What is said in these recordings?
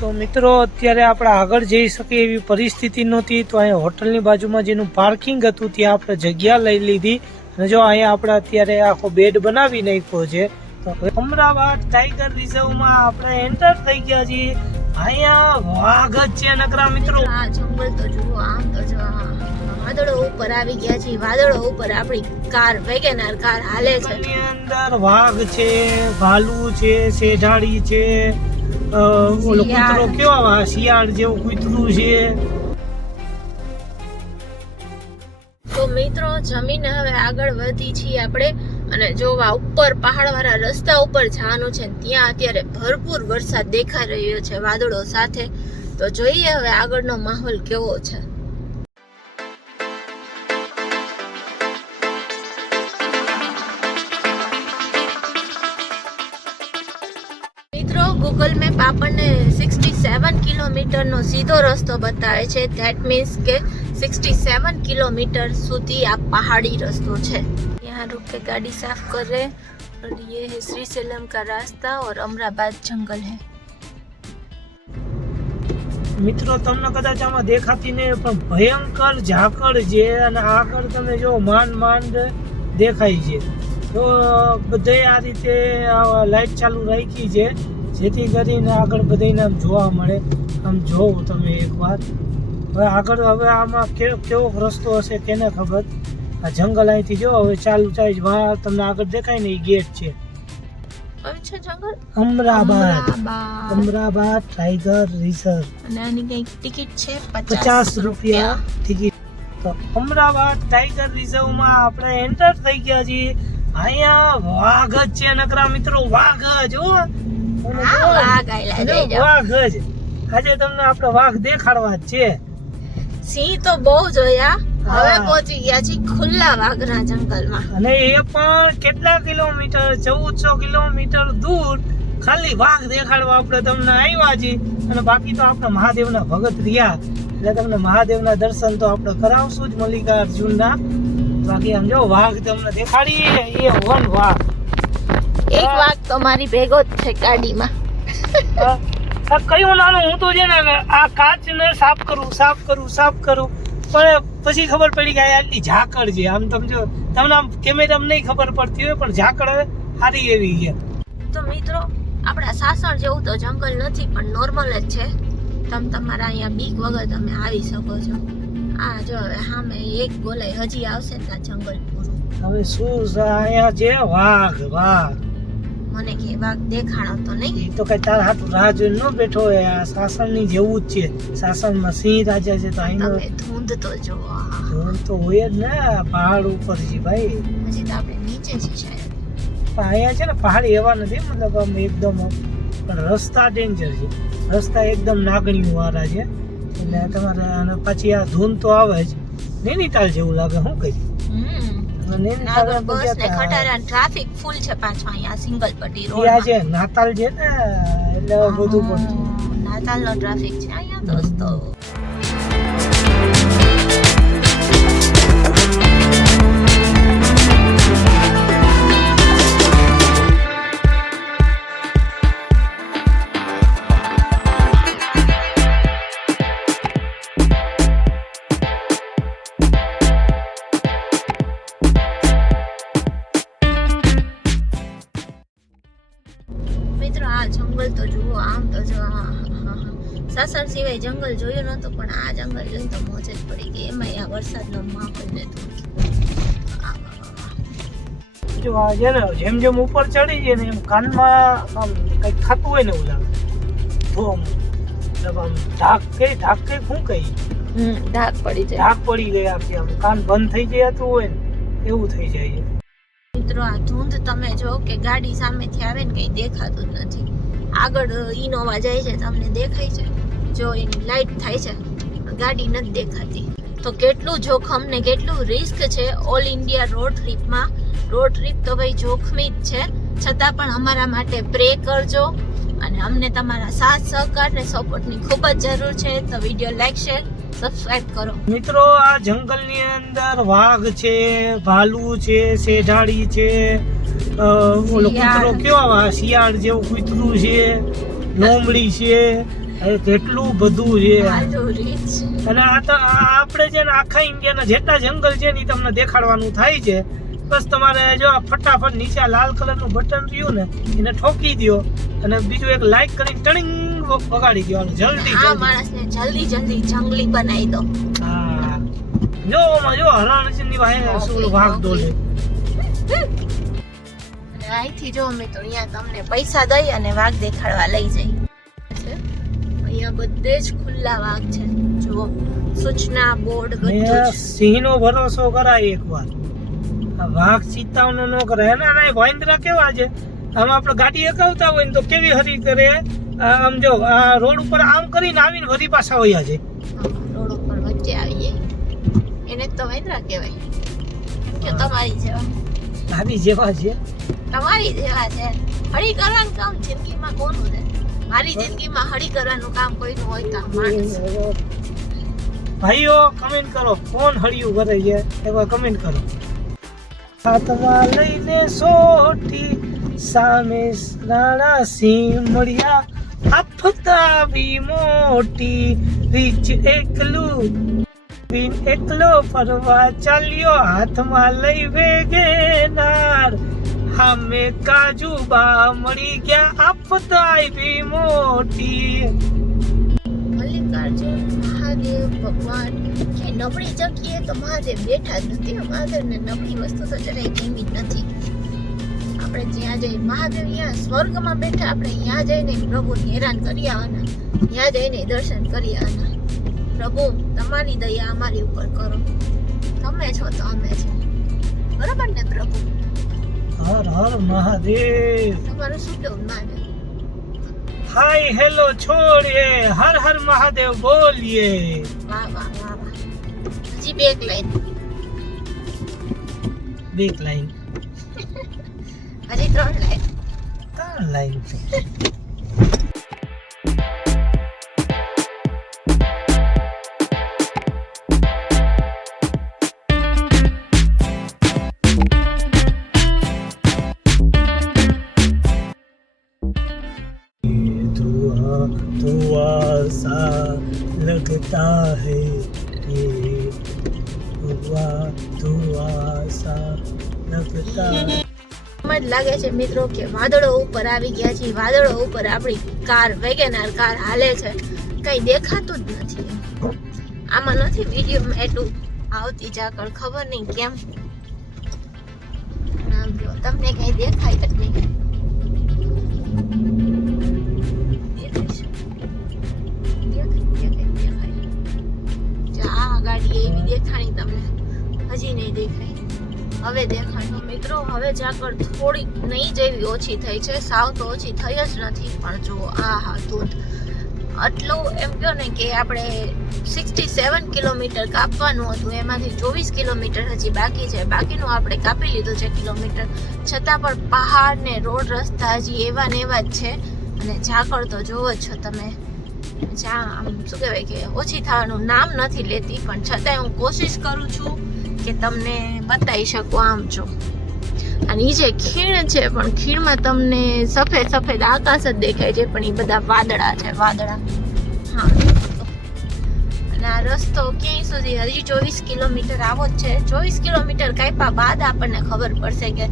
તો મિત્રો અત્યારે આપણે આગળ જઈ શકીએ એવી પરિસ્થિતિ નહોતી, તો અહીંયા હોટલની બાજુમાં જેનું પાર્કિંગ હતું ત્યાં આપણે જગ્યા લઈ લીધી અને જો અહીંયા આપણે અત્યારે આખો બેડ બનાવી નાખ્યો છે. તો અમદાવાદ ટાઈગર રિઝર્વમાં આપણે એન્ટર થઈ ગયા છીએ. અહીંયા વાઘ જ છે નકરા મિત્રો. આ જંગલ તો જુઓ, આમ તો જો વાદળો ઉપર આવી ગયા છે. વાદળો ઉપર આપણી કાર વેગેનાર કાર હાલે છે. એની અંદર વાઘ છે, ભાલુ છે, શેઢાડી છે, ઓલો કૂતરો કેવા શિયાળ જેવું કૂતરું છે. તો મિત્રો જમીને હવે આગળ વધી છીએ આપણે અને જોવા ઉપર પહાડવાળા રસ્તા ઉપર જવાનું છે. ત્યાં અત્યારે ભરપૂર વરસાદ દેખાઈ રહ્યો છે વાદળો સાથે. તો જોઈએ હવે આગળનો માહોલ કેવો છે. મિત્રો ગૂગલ મેપ આપણને 67 કિલોમીટરનો સીધો રસ્તો બતાવે છે. ધેટ મીન્સ કે 67 કિलोमीटर સુધી આ પહાડી રસ્તો છે. यहाँ रुक के गाड़ी साफ कर रहे और ये है श्रीशैलम का रास्ता और अमराबाद जंगल है. મિત્રો તમને કદાચ આમાં દેખાતી નહીં પણ ભયંકર ઝાકળ છે અને આગળ તમે જો માંડ દેખાય છે. તો બધે આ રીતે લાઈટ ચાલુ રાખી છે જેથી કરીને આગળ બધાને આમ જોવા મળે. આમ જોવો તમે એકવાર. હવે આગળ હવે આમાં કેવો રસ્તો હશે કેને ખબર. આ જંગલ અહીંથી જો હવે ચાલુ થાય છે. તમને આગળ દેખાય ને એ ગેટ છે. જંગલ અમરાબાદ ટાઈગર રિઝર્વ અને આની કઈક ટિકિટ છે 50 રૂપિયા ટિકિટ. તો અમરાબાદ ટાઈગર રિઝર્વમાં આપણે એન્ટર થઈ ગયા છીએ. અહીંયા વાઘ જ છે નકરા મિત્રો. વાઘ જ હો. વાઘ જ. આજે તમને આપણે વાઘ દેખાડવા જ છે. સિંહ તો બહુ જોયા. હવે પહોંચી ગયા છે ખુલ્લા વાઘના જંગલમાં અને એ પણ કેટલા કિલોમીટર 1400 કિલોમીટર દૂર ખાલી વાઘ દેખાડવા આપણે તમને આવ્યા છીએ. અને બાકી તો આપણે મહાદેવના ભગત રહ્યા એટલે તમને મહાદેવના દર્શન તો આપણે કરાવશું જ મલ્લિકાર્જુનના. બાકી આમ જો વાઘ તમને દેખાડીએ એ વન વાઘ. એક વાઘ તો મારી ભેગો જ છે ગાડીમાં. કયું નાનું હું તો છે ને આ કાચને સાફ કરું પણ પછી ખબર પડી કે આટલી ઝાકળ છે. આમ તમને આમ કેમેરામાં નહીં ખબર પડતી હોય પણ ઝાકળ સારી એવી છે. તો મિત્રો આપણા સાસણ જેવું તો જંગલ નથી પણ નોર્મલ જ છે. તમે તમારા અહીંયા બીક વગર તમે આવી શકો છો. આ જો હવે સામે એક બોલાય હજી આવશે ને જંગલ પૂરું. હવે શું અહીંયા છે વાઘ. મને કે વાઘ દેખાણો તો નહીં. એ તો કઈ તારા હાથ રાહ જોઈને ન બેઠો હોય. આ સાસણની જેવું જ છે. સાસણમાં સિંહ રાજા છે તો અહીંનો ધૂંધ તો જો ધૂંધ તો હોય જ ને. પહાડ ઉપર છે ભાઈ. હજી તો આપણે નીચે છે શાયદ. પણ અહીંયા છે ને પહાડ એવા નથી મતલબ આમ એકદમ પણ રસ્તા ડેન્જર છે. રસ્તા એકદમ નાગણીઓ વાળા છે એટલે તમારે અને પછી આ ધૂંધ તો આવે જ. નૈનીતાલ જેવું લાગે. શું કહી ટ્રાફિક ફૂલ છે પાછો અહીંયા સિંગલ પટ્ટી રોડ છે. નાતાલ છે ને એટલે બધું પણ નાતાલનો ટ્રાફિક છે અહીંયા દોસ્તો. જંગલ તો જુઓ, આમ તો જો સાસણ સિવાય જંગલ જોયું નતું પણ આ જંગલ જોઈને તો મોજ જ પડી ગઈ. એમાં આ વરસાદનો માહોલ ને જો આ છે ને જેમ ઉપર ચડી જાય ને એમ કાનમાં આમ કઈક થતું હોય ને એવું લાગે. મતલબ આમ ઢાક કઈ શું કઈ ઢાક પડી જાય. ઢાક પડી ગયા છે. આમ કાન બંધ થઈ જતું હોય ને એવું થઈ જાય. મિત્રો આ ધૂંધ તમે જો કે ગાડી સામેથી આવે ને કઈ દેખાતું જ નથી. આગળ ઇનોવા જાય છે તમને દેખાય છે જો એની લાઈટ થાય છે ગાડી નથી દેખાતી. તો કેટલું જોખમ ને કેટલું રિસ્ક છે ઓલ ઇન્ડિયા રોડ ટ્રીપમાં. રોડ ટ્રીપ તો ભાઈ જોખમી જ છે છતાં પણ અમારા માટે પ્રે કરજો અને અમને તમારા સાથ સહકાર ને સપોર્ટની ખૂબ જ જરૂર છે. તો વિડીયો લાઈક શેર સબસ્ક્રાઇબ કરો. મિત્રો આ જંગલની અંદર વાઘ છે, ભાલુ છે, શેઢાડી છે, ઓલો કૂતરો કેવા શિયાળ જેવું કૂતરું છે, લોમડી છે એ કેટલું બધું છે આલુ રીચ અને આ તો આપણે છે ને આખા ઇન્ડિયાના જેટલા જંગલ છે ને ઈ તમને દેખાડવાનું થાય છે. બસ તમારે જો આ ફટાફટ નીચે આ લાલ કલરનું બટન રહ્યું ને એને ઠોકી દ્યો અને બીજું એક લાઈક કરીને ટણિંગ વગાડી દ્યો જલ્દી આ જલ્દી. માણસને જલ્દી જલ્દી જંગલી બનાવી દો. હા જો ઓમાં જો હરણની વાહે શું વાઘ દોડે. અને અહીંથી જો મિત્રો અહીંયા તમને પૈસા દઈ અને વાઘ દેખાડવા લઈ જાય છે. અહીંયા બધે જ ખુલ્લા વાઘ છે. જો સૂચના બોર્ડ બધું ને જ. સિંહનો ભરોસો કરાય એકવાર. આ વાઘ ચિત્તાઓનો ન કરાય. અને આ વાંદરા કેવા છે આમ આપણે ગાડી હકાવતા હોય ને તો કેવી હરી કરે. આમ જો આ રોડ ઉપર આમ કરીને આવીને વરી પાછા વયા છે. રોડ ઉપર વચ્ચે આવી જાય એને જ તો વાંદરા કહેવાય. કે તમારી જેવા ભાભી જેવા છે. તમારી જેવા છે. હળી કરવાનું કામ જિંદગીમાં કોનું છે? મારી જિંદગીમાં હળી કરવાનું કામ કોઈનું હોય તો આ માણસ. ભાઈઓ કમેન્ટ કરો કોણ હળિયું કરે છે એકવાર કમેન્ટ કરો. હાથમાં લઈને સોટી સામે રાણા સિંહ મળ્યા આફતાબી મોટી રીચ એકલું બિન એકલો ફરવા ચાલ્યો હાથમાં લઈ વેગેનાર હામે કાજુબા મળી ગયા આફતાબી મોટી. મલ્લિકાર્જુન મહાદેવ ભગવાન કે નબળી જગ્યાએ તો મહાદેવ બેઠા જ નથી. મહાદેવને નબળી વસ્તુ તો જરાય ગમી જ નથી. આપણે જ્યાં જઈ મહાદેવ અહીંયા સ્વર્ગમાં બેઠા આપણે ત્યાં જઈને પ્રભુને હેરાન કરી આવવાના. ત્યાં જઈને દર્શન કરી આવવાના. પ્રભુ તમારી દયા અમારી ઉપર કરો. તમે છો તો અમે છે. બરાબર ને પ્રભુ? હર હર મહાદેવ. તમારું શું કેવું મહાદેવ? હાય હેલો છોડીએ હર હર મહાદેવ બોલીએ. વાહ વાહ વાહ વાહ. હજી બે એક લાઈન. બેક લાઈન હજી 3 લાઈન. 3 લાઈન છે. धुआं सा लगता है ये धुआं सा लगता है. એમ જ લાગે છે મિત્રો કે વાદળો ઉપર આવી ગયા છે. વાદળો ઉપર આપણી કાર વેગેનાર કાર હાલે છે. કઈ દેખાતું જ નથી. આમાં નથી વિડીયોમાં એટલું આવતી જાકળ ખબર નહીં કેમ. આમ જો તમને કઈ દેખાય જ નહીં. આ ગાડી એવી દેખાણી તમને હજી નહીં દેખાય. હવે દેખાય મિત્રો. હવે જાકર થોડીક નહીં જેવી ઓછી થઈ છે. સાવ તો ઓછી થઈ જ નથી. પણ જો આ હા ધૂંધ આટલું એમ કહો ને કે આપણે 67 કિલોમીટર કાપવાનું હતું એમાંથી 24 કિલોમીટર હજી બાકી છે. બાકીનું આપણે કાપી લીધું છે કિલોમીટર. છતાં પણ પહાડ ને રોડ રસ્તા હજી એવા ને એવા જ છે. અને ઝાકળ તો જોવો જ છો તમે. જ્યાં આમ શું કહેવાય કે ઓછી થવાનું નામ નથી લેતી. પણ છતાંય હું કોશિશ કરું છું કે તમને બતાવી શકું. આમ જો અને એ જે ખીણ છે પણ ખીણમાં તમને સફેદ સફેદ આકાશ જ દેખાય છે. પણ એ બધા વાદળા છે વાદળા. હા અને આ રસ્તો ક્યાંય સુધી હજી 24 કિલોમીટર આવો જ છે. 24 કિલોમીટર કાપ્યા બાદ આપણને ખબર પડશે કે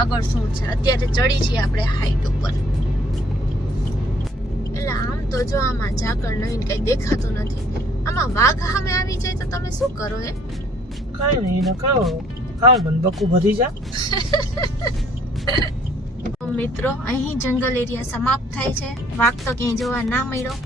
આગળ શું છે. અત્યારે ચડી છીએ આપણે હાઈટ ઉપર. એટલે આમ તો જો આમાં ઝાકળ નહીં કઈ દેખાતું નથી. આમાં વાઘ સામે આવી જાય તો તમે શું કરો? કઈ નહીં ને કહો કામ બકુ ભરી જા. મિત્રો અહીં જંગલ એરિયા સમાપ્ત થાય છે. વાઘ તો ક્યાંય જોવા ના મળ્યો.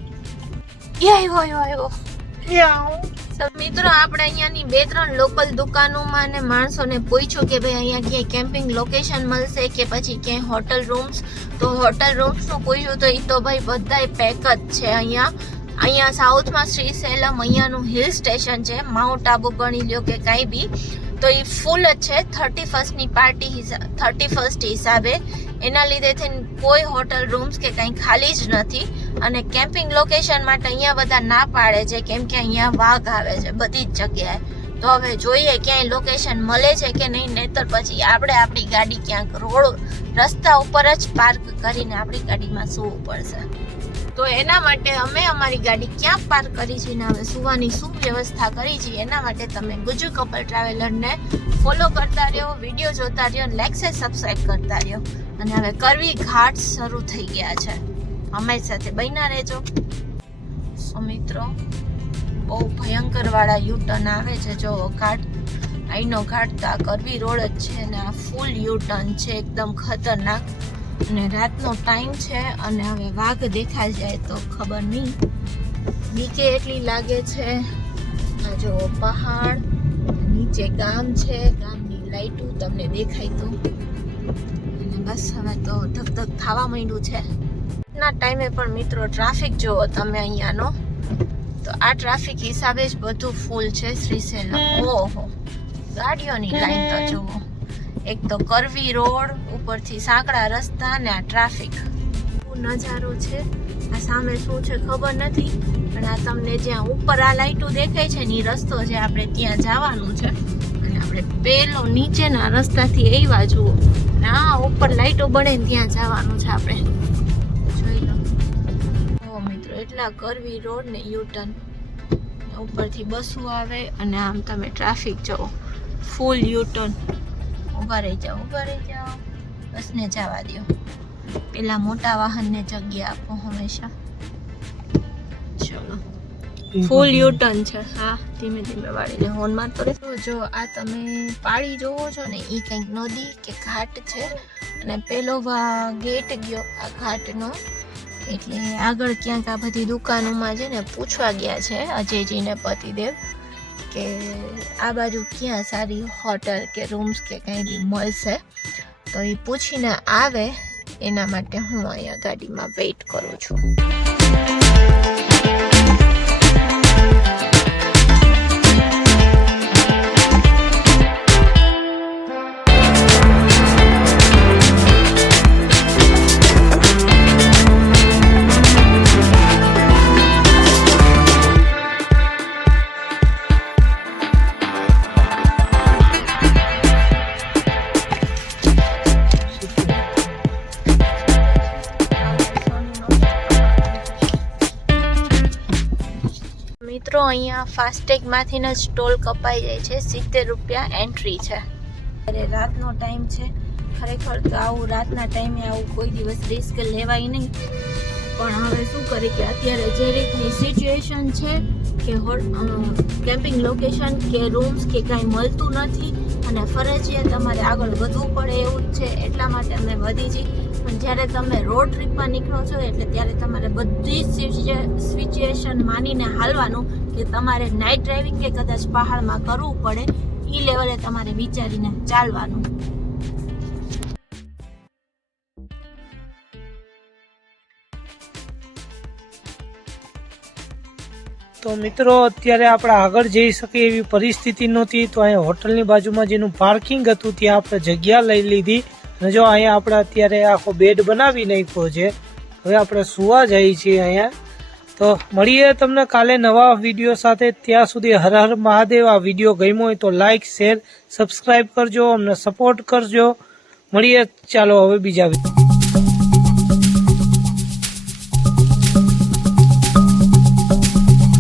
મિત્રો આપણે અહીંયાની 2-3 લોકલ દુકાનોમાં ને માણસોને પૂછ્યું કે ભાઈ અહીંયા ક્યાંય કેમ્પિંગ લોકેશન મળશે કે પછી ક્યાંય હોટલ રૂમ્સ. તો હોટલ રૂમ્સનું પૂછ્યું તો એ તો ભાઈ બધાય પેક જ છે. અહીંયા સાઉથમાં શ્રીશૈલમ અહીંયાનું હિલ સ્ટેશન છે. માઉન્ટ આબુ ગણી લ્યો કે કાંઈ બી તો એ ફૂલ જ છે 31st પાર્ટી 31st હિસાબે. એના લીધે થઈને કોઈ હોટલ રૂમ્સ કે કંઈ ખાલી જ નથી. અને કેમ્પિંગ લોકેશન માટે અહીંયા બધા ના પાડે છે કેમ કે અહીંયા વાઘ આવે છે બધી જ જગ્યાએ. તો હવે જોઈએ ક્યાંય લોકેશન મળે છે કે નહીં, નહીતર પછી આપણે આપણી ગાડી ક્યાંક રસ્તા ઉપર જ પાર્ક કરીને આપણી ગાડીમાં સૂવું પડશે. તો એના માટે અમે અમારી ગાડી ક્યાં પાર્ક કરી છે ને હવે સુવાની શું વ્યવસ્થા કરી છે, એના માટે તમે ગુજુ કપલ ટ્રાવેલરને ફોલો કરતા રહ્યો, વિડીયો જોતા રહ્યો, લાઈક સે સબસ્ક્રાઇબ કરતા રહ્યો. અને હવે કરવી ઘાટ શરૂ થઈ ગયા છે, અમારી સાથે બન્યા રહેજો. સો મિત્રો, બહુ ભયંકર વાળા યુટર્ન આવે છે. જો ઘાટ, અહીંનો ઘાટ તો આ કરવી રોડ જ છે ને આ ફૂલ યુટર્ન છે, એકદમ ખતરનાક. અને રાતનો ટાઈમ છે અને હવે વાઘ દેખાઈ જાય તો ખબર નહીં. નીચે એટલી લાગે છે, આ જો પહાડ, નીચે ગામ છે, ગામની લાઈટો તમને દેખાય તો. અને બસ હવે તો ધક થવા માંડ્યું છે. ના ટાઈમે પણ મિત્રો ટ્રાફિક જુઓ તમે અહીંયાનો, તો આ ટ્રાફિક હિસાબે જ બધું ફૂલ છે શ્રીશૈલમ. ઓહો, ગાડીઓની લાઈન તો જુઓ. એક તો કરવી રોડ, ઉપરથી સાંકડા રસ્તા ને આ ટ્રાફિક. નજારો છે. આ સામે શું છે ખબર નથી, પણ આ તમને જ્યાં ઉપર આ લાઈટો દેખાય છે ને એ રસ્તો છે, આપણે ત્યાં જવાનું છે. અને આપણે પેલો નીચેના રસ્તાથી આવ્યા જુઓ, અને આ ઉપર લાઈટો બળે ને ત્યાં જવાનું છે આપણે. જોઈ લો. ઓ મિત્રો, એટલા કરવી રોડ ને યુટર્ન, ઉપરથી બસો આવે અને આમ તમે ટ્રાફિક જુઓ, ફૂલ યુટર્ન. ઊભા રહી જાઓ, બસને જવા દો. પેલા મોટા વાહનને જગ્યા આપો હંમેશા. ચલો, ફૂલ યુટર્ન છે. હા, ધીમે ધીમે વાળીને હોર્ન મારતો રહે. જો આ તમે પાળી જોવો છો ને, એ કંઈક નદી કે ઘાટ છે. અને પેલો ગેટ ગયો આ ઘાટનો, એટલે આગળ ક્યાંક આ બધી દુકાનોમાં છે ને પૂછવા ગયા છે અજયજીને પતિદેવ કે આ બાજુ ક્યાં સારી હોટલ કે રૂમ્સ કે કંઈ બી મળશે. તો એ પૂછીને આવે, એના માટે હું અહીંયા ગાડીમાં વેઇટ કરું છું. મિત્રો, અહીંયા ફાસ્ટેગમાંથી જ ટોલ કપાઈ જાય છે. 70 રૂપિયા એન્ટ્રી છે. અરે રાતનો ટાઈમ છે, ખરેખર તો આવું રાતના ટાઈમે આવું કોઈ દિવસ રિસ્ક લેવાય નહીં. પણ હવે શું કરી કે અત્યારે જે રીતની સિચ્યુએશન છે કે કેમ્પિંગ લોકેશન કે રૂમ્સ કે કાંઈ મળતું નથી અને ફરજિયાત તમારે આગળ વધવું પડે એવું જ છે, એટલા માટે અમે વધી જઈએ. પણ જ્યારે તમે રોડ ટ્રીપમાં નીકળો છો એટલે ત્યારે તમારે બધી સિચ્યુએશન માનીને હાલવાનું કે તમારે નાઇટ ડ્રાઇવિંગ કે કદાચ પહાડમાં કરવું પડે, એ લેવલે તમારે વિચારીને ચાલવાનું. તો મિત્રો, અત્યારે આપણે આગળ જઈ શકીએ એવી પરિસ્થિતિ નહોતી, તો અહીંયા હોટલની બાજુમાં જેનું પાર્કિંગ હતું ત્યાં આપણે જગ્યા લઈ લીધી. અને જો અહીંયા આપણે અત્યારે આખો બેડ બનાવી નાખ્યો છે. હવે આપણે સુવા જઈએ છીએ અહીંયા. તો મળીએ તમને કાલે નવા વિડીયો સાથે. ત્યાં સુધી હર હર મહાદેવ. આ વિડીયો ગમ્યો હોય તો લાઈક, શેર, સબસ્ક્રાઈબ કરજો, અમને સપોર્ટ કરજો. મળીએ, ચાલો હવે બીજા વિડીયો.